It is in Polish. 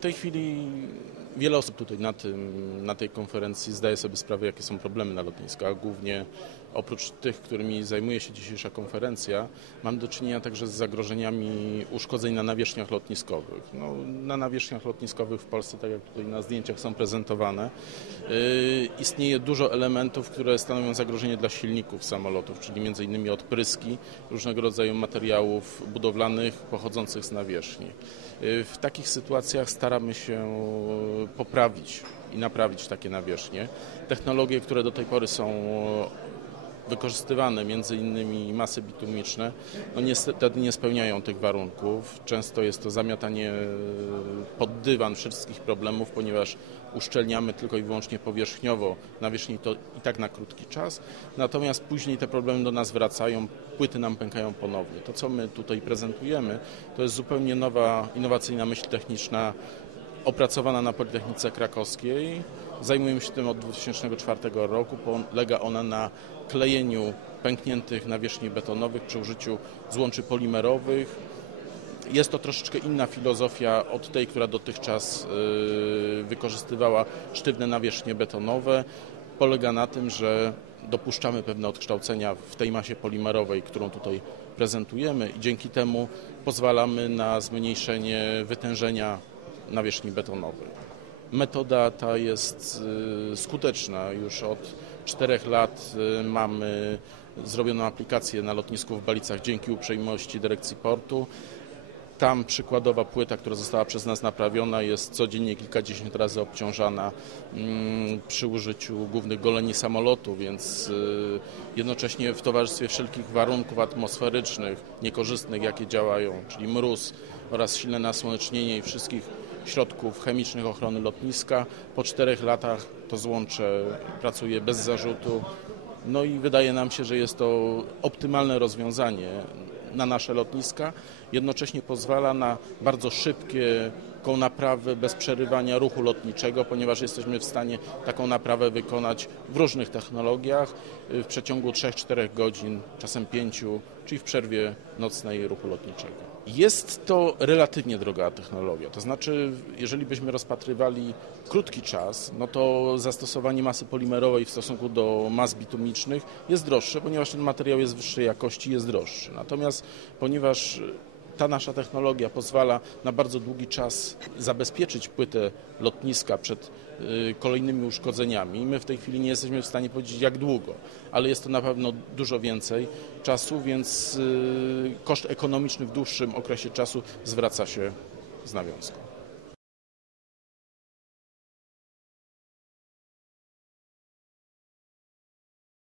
tej chwili wiele osób tutaj na, tym, na tej konferencji zdaje sobie sprawę, jakie są problemy na lotniskach. Głównie oprócz tych, którymi zajmuje się dzisiejsza konferencja, mam do czynienia także z zagrożeniami uszkodzeń na nawierzchniach lotniskowych. No, na nawierzchniach lotniskowych w Polsce, tak jak tutaj na zdjęciach są prezentowane, yy, istnieje dużo elementów, które stanowią zagrożenie dla silników samolotów, czyli m.in. odpryski różnego rodzaju materiałów budowlanych pochodzących z nawierzchni. Yy, w takich sytuacjach staramy się poprawić i naprawić takie nawierzchnie. Technologie, które do tej pory są wykorzystywane, między innymi masy bitumiczne, no niestety nie spełniają tych warunków. Często jest to zamiatanie pod dywan wszystkich problemów, ponieważ uszczelniamy tylko i wyłącznie powierzchniowo nawierzchni to i tak na krótki czas, natomiast później te problemy do nas wracają, płyty nam pękają ponownie. To, co my tutaj prezentujemy, to jest zupełnie nowa, innowacyjna myśl techniczna, opracowana na Politechnice Krakowskiej. Zajmujemy się tym od 2004 roku. Polega ona na klejeniu pękniętych nawierzchni betonowych przy użyciu złączy polimerowych. Jest to troszeczkę inna filozofia od tej, która dotychczas yy, wykorzystywała sztywne nawierzchnie betonowe. Polega na tym, że dopuszczamy pewne odkształcenia w tej masie polimerowej, którą tutaj prezentujemy i dzięki temu pozwalamy na zmniejszenie wytężenia nawierzchni betonowej. Metoda ta jest y, skuteczna. Już od czterech lat y, mamy zrobioną aplikację na lotnisku w Balicach dzięki uprzejmości dyrekcji portu. Tam przykładowa płyta, która została przez nas naprawiona, jest codziennie kilkadziesiąt razy obciążana mm, przy użyciu głównych goleni samolotu, więc y, jednocześnie w towarzystwie wszelkich warunków atmosferycznych niekorzystnych, jakie działają, czyli mróz oraz silne nasłonecznienie i wszystkich środków chemicznych ochrony lotniska. Po czterech latach to złącze pracuje bez zarzutu. No i wydaje nam się, że jest to optymalne rozwiązanie na nasze lotniska. Jednocześnie pozwala na bardzo szybkie taką naprawę bez przerywania ruchu lotniczego, ponieważ jesteśmy w stanie taką naprawę wykonać w różnych technologiach w przeciągu 3-4 godzin, czasem 5, czyli w przerwie nocnej ruchu lotniczego. Jest to relatywnie droga technologia, to znaczy jeżeli byśmy rozpatrywali krótki czas, no to zastosowanie masy polimerowej w stosunku do mas bitumicznych jest droższe, ponieważ ten materiał jest wyższej jakości, jest droższy. Natomiast ponieważ ta nasza technologia pozwala na bardzo długi czas zabezpieczyć płytę lotniska przed y, kolejnymi uszkodzeniami. My w tej chwili nie jesteśmy w stanie powiedzieć jak długo, ale jest to na pewno dużo więcej czasu, więc y, koszt ekonomiczny w dłuższym okresie czasu zwraca się z nawiązką.